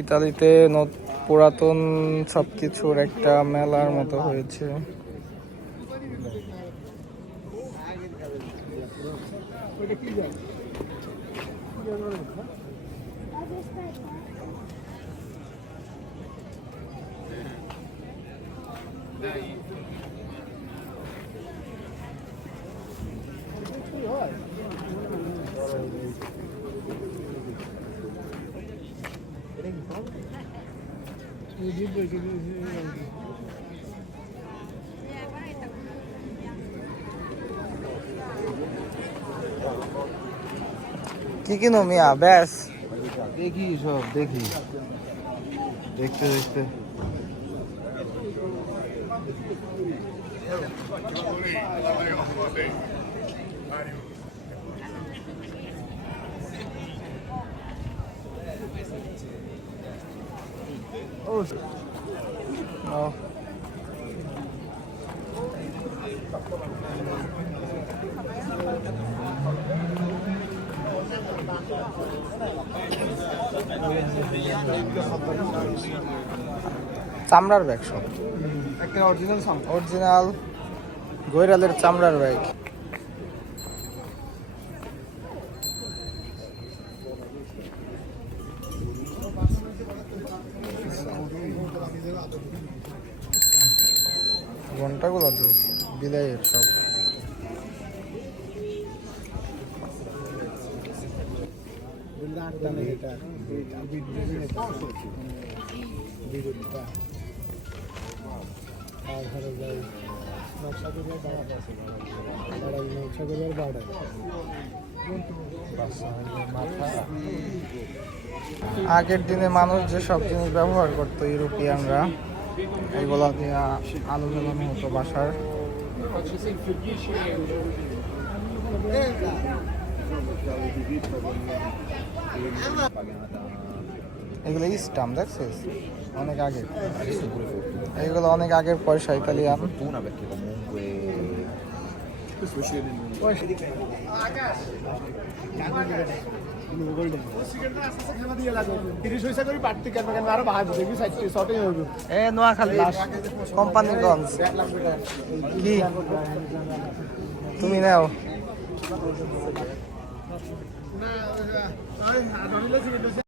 ইতালিতে পুরাতন সবকিছুর একটা মেলার মতো হয়েছে। কি কিনো মিয়া ব্যাস দেখি সব দেখি দেখতে দেখতে ও চামড়ার ব্যাগ সব। একটা অরিজিনাল অরিজিনাল গৈরালের চামড়ার ব্যাগ ঘন্টাগুলো তো বিদায়ের সব। আগের দিনে মানুষ যে সব জিনিস ব্যবহার করতো, ইউরোপিয়ানরা এগুলো দিয়ে আলো জ্বালানো হতো বাসার। এগুলো স্টাম দেখছিস অনেক আগে। এগুলো অনেক আগের পয়সা ইতালিয়ান কোম্পানিগঞ্জ কি? তুমি নাও।